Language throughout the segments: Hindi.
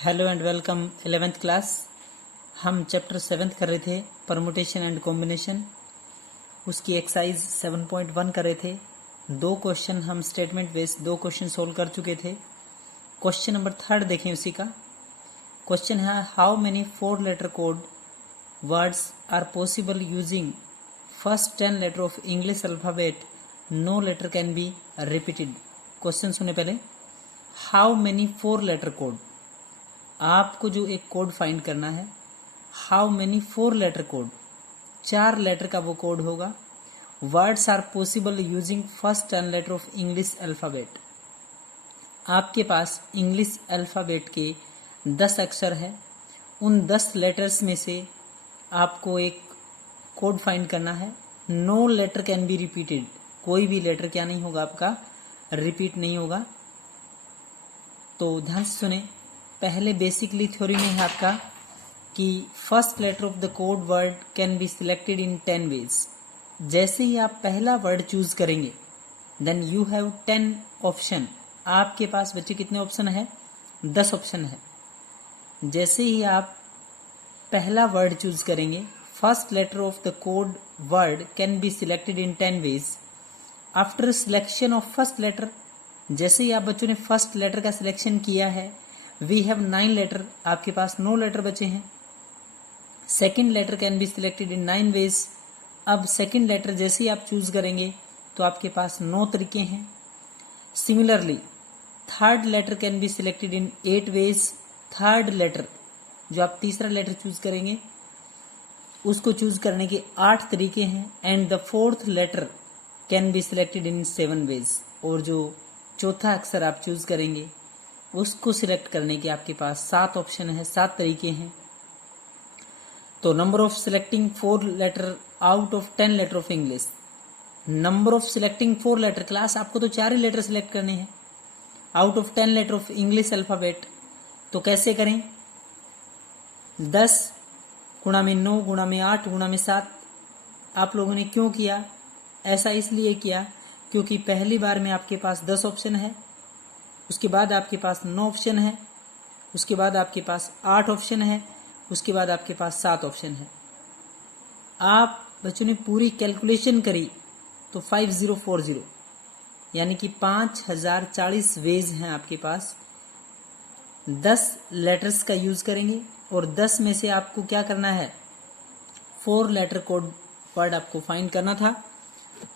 Hello and welcome 11th class. हम चैप्टर 7 कर रहे थे परमुटेशन एंड कॉम्बिनेशन। उसकी एक्सरसाइज 7.1 कर रहे थे। दो क्वेश्चन हम स्टेटमेंट बेस्ड दो क्वेश्चन सोल्व कर चुके थे। क्वेश्चन नंबर 3 देखें उसी का। क्वेश्चन है how many 4 letter code words are possible using first 10 letter of English alphabet, no letter can be repeated. Question सुने पहले। हाउ मेनी 4 लेटर कोड, आपको जो एक कोड फाइंड करना है। How many 4 letter code, 4 letter का वो कोड होगा। Words are possible using first 10 letter of English alphabet. आपके पास इंग्लिश अल्फ़ाबेट के 10 अक्षर है। उन 10 लेटर्स में से आपको एक कोड फाइंड करना है। No letter can be repeated, कोई भी लेटर क्या नहीं होगा आपका, रिपीट नहीं होगा। तो ध्यान से सुने। पहले बेसिकली थ्योरी में है आपका कि first letter of the code word can be selected in 10 ways. जैसे ही आप पहला वर्ड चूज करेंगे देन यू हैव 10 ऑप्शन। आपके पास बच्चे कितने ऑप्शन है? 10 ऑप्शन है। जैसे ही आप पहला वर्ड चूज करेंगे, first letter of the code word can be selected in 10 ways. After selection of first letter, जैसे ही आप बच्चों ने फर्स्ट लेटर का सिलेक्शन किया है, वी हैव 9 लेटर, आपके पास 9 लेटर बचे हैं। Second letter can be selected in 9 ways. अब सेकेंड लेटर जैसे ही आप चूज करेंगे तो आपके पास 9 तरीके हैं। Similarly third letter can be selected in 8 ways. Third letter जो आप तीसरा लेटर चूज करेंगे उसको चूज करने के 8 तरीके हैं। And the fourth letter can be selected in 7 ways. और जो चौथा अक्षर आप चूज करेंगे उसको सिलेक्ट करने के आपके पास 7 ऑप्शन है, 7 तरीके हैं। तो number of selecting 4 letter out of 10 letter of English. Number of selecting 4 letter, class आपको तो 4 ही लेटर सिलेक्ट करने हैं out of 10 letter of English alphabet. तो कैसे करें? 10 गुणा में 9 गुणा में 8 गुणा में 7। आप लोगों ने क्यों किया? ऐसा इसलिए किया क्योंकि पहली बार में आपके पास 10 ऑप्शन है, उसके बाद आपके पास 9 ऑप्शन है, उसके बाद आपके पास 8 ऑप्शन है, उसके बाद आपके पास 7 ऑप्शन है। आप बच्चों ने पूरी कैलकुलेशन करी तो 5040 यानी कि 5040 वेज हैं आपके पास। 10 लेटर्स का यूज करेंगे और 10 में से आपको क्या करना है? 4 लेटर कोड वर्ड आपको फाइंड करना था।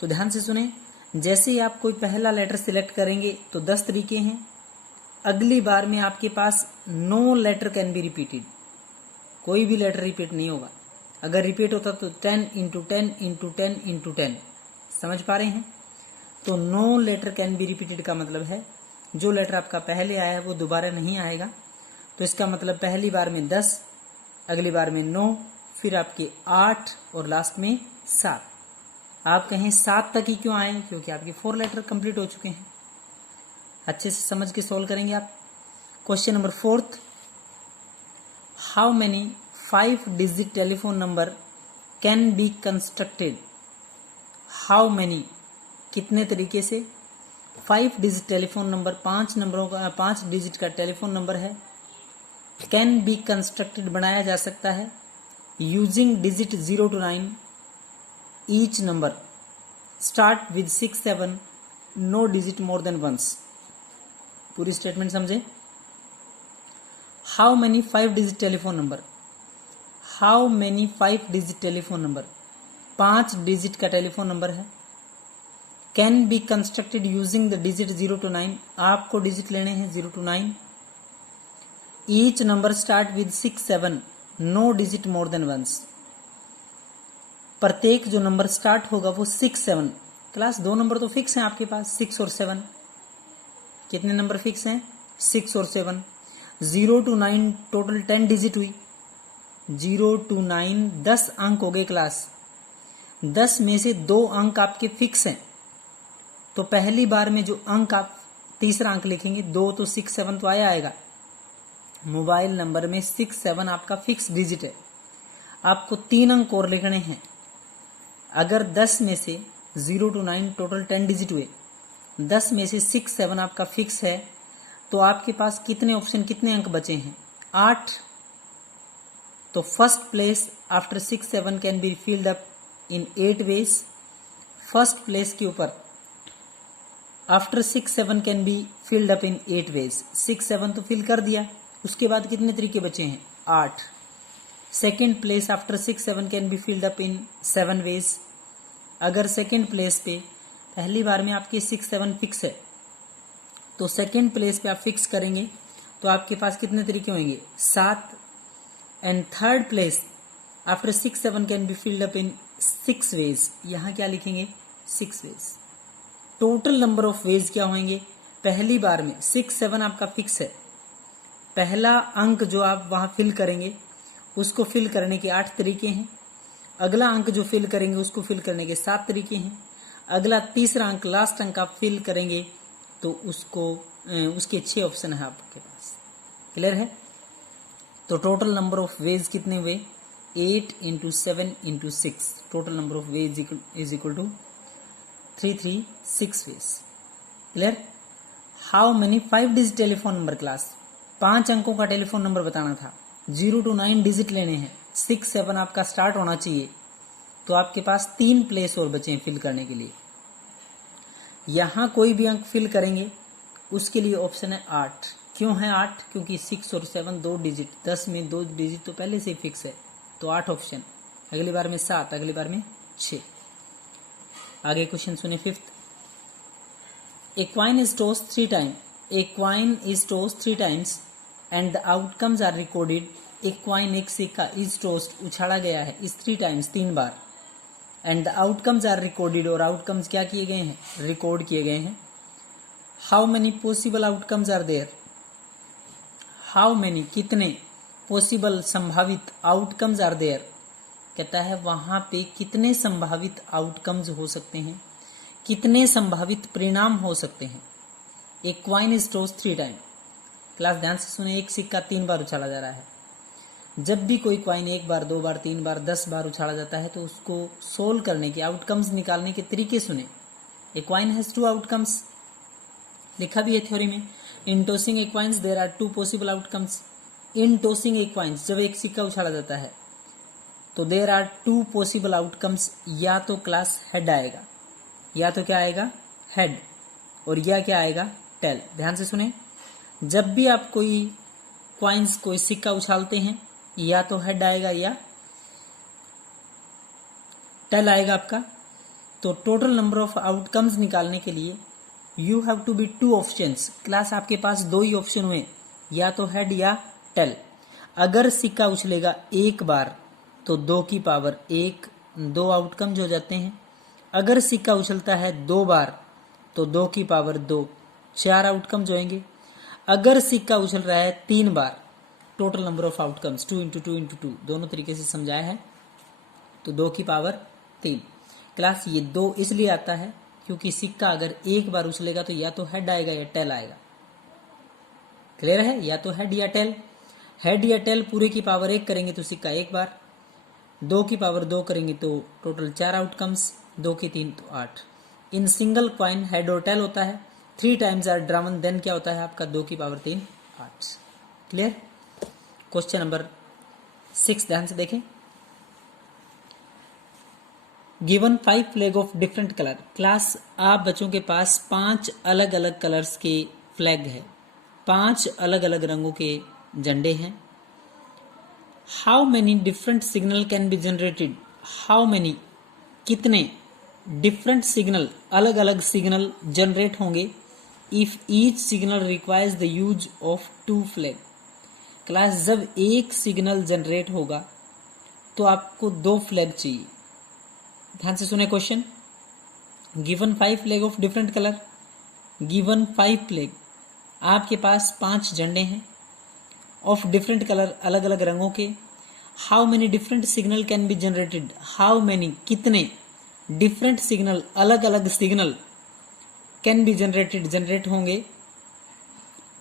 तो ध्यान से सुने। जैसे ही आप कोई पहला लेटर सिलेक्ट करेंगे तो 10 तरीके हैं। अगली बार में आपके पास 9 लेटर कैन बी रिपीटेड, कोई भी लेटर रिपीट नहीं होगा। अगर रिपीट होता तो 10 इंटू 10 इंटू 10 इंटू 10। समझ पा रहे हैं? तो 9 लेटर कैन बी रिपीटेड का मतलब है जो लेटर आपका पहले आया है वो दोबारा नहीं आएगा। तो इसका मतलब पहली बार में 10, अगली बार में 9, फिर आपके 8 और लास्ट में 7। आप कहें 7 तक ही क्यों आए? क्योंकि आपके 4 लेटर कंप्लीट हो चुके हैं। अच्छे से समझ के सोल्व करेंगे आप। Question number 4, how many 5 digit telephone number can be constructed. How many, कितने तरीके से। 5 डिजिट टेलीफोन नंबर, 5 नंबरों का 5 डिजिट का टेलीफोन नंबर है। कैन बी कंस्ट्रक्टेड, बनाया जा सकता है using digit 0 to 9। Each number start with 6 7, no digit more than once. पूरी स्टेटमेंट समझे। How many 5 digit telephone number, how many 5 digit telephone number, 5 digit का टेलीफोन नंबर है। Can be constructed using the digit 0 to 9, आपको डिजिट लेने हैं 0 to 9। Each number start with 6 7, no digit more than once. प्रत्येक जो नंबर स्टार्ट होगा वो 6 7। क्लास 2 नंबर तो फिक्स हैं आपके पास, 6 और 7। कितने नंबर फिक्स हैं? 6 और 7। 0 to 9 टोटल 10 डिजिट हुई। 0 to 9 10 अंक हो गए क्लास। 10 में से 2 अंक आपके फिक्स हैं। तो पहली बार में जो अंक आप तीसरा अंक लिखेंगे 2, तो 6 7 तो आएगा। मोबाइल नंबर में 6 7 आपका फिक्स डिजिट है। आपको 3 अंक और लिखने हैं। अगर 10 में से 0 to 9 टोटल 10 डिजिट हुए, 10 में से 6 7 आपका फिक्स है, तो आपके पास कितने ऑप्शन, कितने अंक बचे हैं? 8, तो first place after 6, 7 can be filled up in 8 ways. First place के ऊपर after 6, 7 can be filled up in 8 ways. 6, 7 तो फिल कर दिया, उसके बाद कितने तरीके बचे हैं? 8। Second place after 6, 7 can be filled up in 7 ways. अगर सेकेंड प्लेस पे पहली बार में आपके 6, 7 फिक्स है, तो सेकेंड प्लेस पे आप फिक्स करेंगे तो आपके पास कितने तरीके होंगे? 7। And third place after 6, 7 can be filled up in 6 ways. यहां क्या लिखेंगे? 6 ways. Total number of ways क्या होंगे? पहली बार में 6, 7 आपका फिक्स है, पहला अंक जो आप वहां फिल करेंगे उसको फिल करने के 8 तरीके हैं। अगला अंक जो फिल करेंगे उसको फिल करने के 7 तरीके हैं। अगला तीसरा अंक, लास्ट अंक आप फिल करेंगे तो उसके 6 ऑप्शन है आपके पास। क्लियर है? तो टोटल नंबर ऑफ वेज कितने हुए? 8 × 7 × 6। Total number of ways is equal to 336 ways. Clear? How many 5 digit telephone number class? 5 अंकों का टेलीफोन नंबर बताना था, 0 to 9 डिजिट लेने हैं, 6, 7 आपका स्टार्ट होना चाहिए, तो आपके पास 3 प्लेस और बचे हैं फिल करने के लिए। यहां कोई भी अंक फिल करेंगे उसके लिए ऑप्शन है 8। क्यों है 8? क्योंकि 6 और 7 2 डिजिट, 10 में 2 डिजिट तो पहले से ही फिक्स है, तो 8 ऑप्शन। अगली बार में 7, अगली बार में 6। आगे क्वेश्चन सुने 5th। A coin is tossed 3 times. A coin is tossed 3 times and the outcomes are recorded. एक coin, एक सिक्का is tossed, उछाला गया है, is 3 times, 3 bar, and the outcomes are recorded, और outcomes क्या किए गए हैं? रिकॉर्ड किए गए हैं। How many possible outcomes are there? How many, कितने, possible, संभावित, outcomes are there, कहता है वहां पे कितने संभावित आउटकम्स हो सकते हैं, कितने संभावित परिणाम हो सकते हैं। एक coin is tossed 3 time. Class ध्यान से सुने, एक सिक्का 3 बार उछाला जा रहा है। जब भी कोई क्वाइन 1 बार, 2 बार, 3 बार, 10 बार उछाला जाता है तो उसको सोल्व करने के, आउटकम्स निकालने के तरीके सुने। ए क्वाइन हैज 2 आउटकम्स, लिखा भी है थ्योरी में। In tossing a coins there are 2 possible outcomes. In tossing a coins, जब एक सिक्का उछाला जाता है तो देयर आर 2 पॉसिबल आउटकम्स। या तो क्लास हेड आएगा, या तो क्या आएगा? हेड, और या क्या आएगा? टेल। ध्यान से सुने, जब भी आप कोई क्वाइंस, कोई सिक्का उछालते हैं, या तो हेड आएगा या टेल आएगा आपका। तो टोटल नंबर ऑफ आउटकम्स निकालने के लिए you have to be 2 options. Class आपके पास 2 ही ऑप्शन हुए, या तो हेड या टेल। अगर सिक्का उछलेगा 1 बार तो 2 की पावर 1, 2 आउटकम्स हो जाते हैं। अगर सिक्का उछलता है 2 बार तो 2 की पावर 2, 4 आउटकम्स होंगे। अगर सिक्का उछल रहा है 3 बार, टोटल नंबर ऑफ आउटकम्स 2 × 2 × 2, दोनों तरीके से समझाया है, तो 2 की पावर 3। क्लास ये 2 इसलिए आता है क्योंकि सिक्का अगर 1 बार उछलेगा तो या तो हेड आएगा या टेल आएगा। क्लियर है? या तो हेड या टेल। हेड या टेल पूरे की पावर 1 करेंगे तो सिक्का 1 बार, 2 की पावर 2 करेंगे तो टोटल 4 आउटकम्स, 2 की 3 तो 8। इन सिंगल क्वाइन हेड और टेल होता है, 3 टाइम्स आर ड्रामन, देन क्या होता है आपका? 2 की पावर 3, 8। क्लियर? क्वेश्चन नंबर 6 ध्यान से देखें। Given 5 flag of different colour. Class आप बच्चों के पास 5 अलग अलग कलर्स के फ्लैग है, 5 अलग अलग रंगों के झंडे हैं। How many different signal can be generated? How many, कितने, डिफरेंट सिग्नल, अलग अलग सिग्नल जनरेट होंगे if each signal requires the use of 2 flag. Class जब एक सिग्नल जनरेट होगा तो आपको 2 फ्लैग चाहिए। ध्यान से सुने question. Given 5 flag of different colour, given 5 flag, आपके पास 5 झंडे हैं ऑफ डिफरेंट कलर, अलग अलग रंगों के। How many different signal can be generated? How many, कितने, डिफरेंट सिग्नल, अलग अलग signal, can be generated, generate होंगे,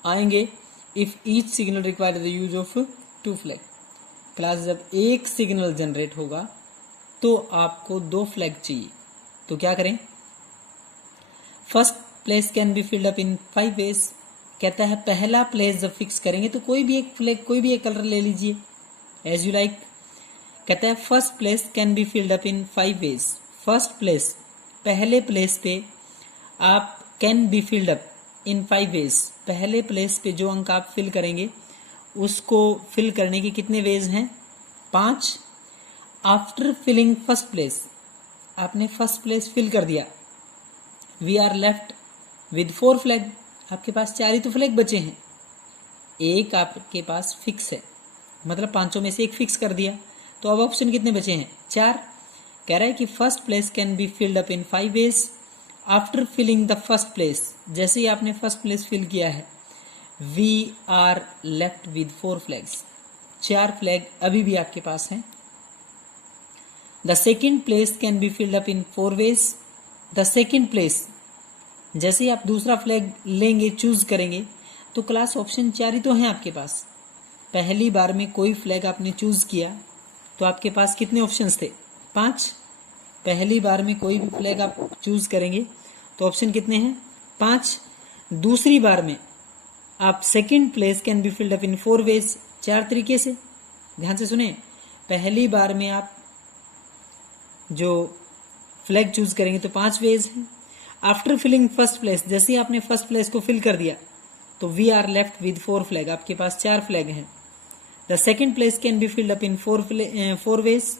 आएंगे if each signal require the use of 2 flag. Class जब एक सिग्नल जनरेट होगा तो आपको 2 फ्लैग चाहिए, तो क्या करें? First place can be filled up in 5 ways. कहता है पहला प्लेस जब फिक्स करेंगे तो कोई भी एक फ्लैग, कोई भी एक कलर ले लीजिए एज यू लाइक। कहता है first place can be filled up in 5 ways. First place, पहले प्लेस पे आप can be filled up in 5 ways, पहले प्लेस पे जो अंक आप फिल करेंगे उसको फिल करने के कितने वेज हैं? 5। आफ्टर फिलिंग फर्स्ट प्लेस, आपने फर्स्ट प्लेस फिल कर दिया, we are left with 4 flag, आपके पास 4 ही तो फ्लैग बचे हैं, एक आपके पास फिक्स है, मतलब 5 में से एक फिक्स कर दिया, तो अब ऑप्शन कितने बचे हैं? 4। कह रहा है कि first place can be filled up in 5 ways after filling the first place. जैसे ही आपने फर्स्ट प्लेस फिल किया है, we are left with 4 flags, 4 flag अभी भी आपके पास हैं। The second place can be filled up in 4 ways. The second place, जैसे ही आप दूसरा फ्लैग लेंगे, चूज करेंगे, तो क्लास ऑप्शन 4 ही तो हैं आपके पास। पहली बार में कोई फ्लैग आपने चूज किया तो आपके पास कितने ऑप्शंस थे? 5। पहली बार में कोई भी फ्लैग आप चूज करेंगे तो ऑप्शन कितने हैं? 5। दूसरी बार में आप second place can be filled up in 4 ways, 4 तरीके से। ध्यान से सुने, पहली बार में आप जो फ्लैग चूज करेंगे तो 5 वेज हैं। आफ्टर फिलिंग फर्स्ट प्लेस, जैसे ही आपने फर्स्ट प्लेस को फिल कर दिया तो we are left with 4 flag, आपके पास 4 फ्लैग हैं। The second place can be filled up in 4 ways,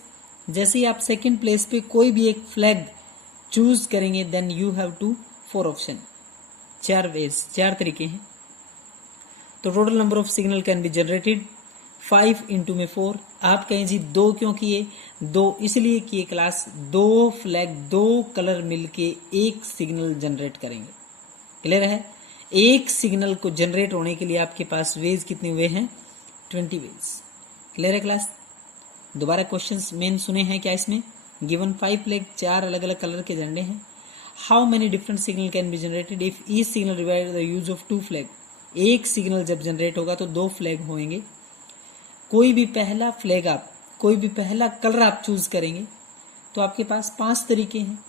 जैसे ही आप सेकेंड प्लेस पे कोई भी एक फ्लैग चूज करेंगे then you have to 4 option, 4 ways, 4 तरीके हैं। तो total number of signal can be generated 5 into में 4। आप कहें जी 2 क्यों किए? 2 इसलिए किए क्लास, 2 फ्लैग, 2 कलर मिलके एक सिग्नल जनरेट करेंगे। क्लियर है? एक सिग्नल को जनरेट होने के लिए आपके पास वेज कितने हुए हैं? 20 वेज। क्लियर है क्लास? दोबारा क्वेश्चंस मेन सुने हैं क्या इसमें? गिवन 5 फ्लैग, 4 अलग अलग कलर के झंडे हैं। How many different signal can be generated if each signal required the use of 2 flag. एक सिग्नल जब जनरेट होगा तो 2 फ्लैग होंगे। कोई भी पहला फ्लैग आप, कोई भी पहला कलर आप चूज करेंगे तो आपके पास 5 तरीके हैं।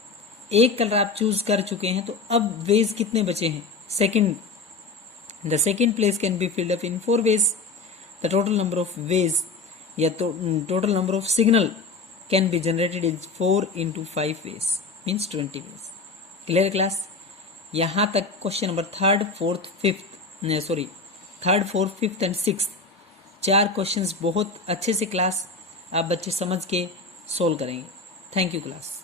एक कलर आप चूज कर चुके हैं तो अब वेज कितने बचे हैं? Second, the second place can be filled up in 4 ways. The total number of ways या तो total number of signal can be generated is 4 into 5 ways means 20 ways. Clear class? यहां तक question number 3rd, 4th, 5th and 6th 4 questions बहुत अच्छे से क्लास आप बच्चे समझ के सोल्व करेंगे। Thank you class.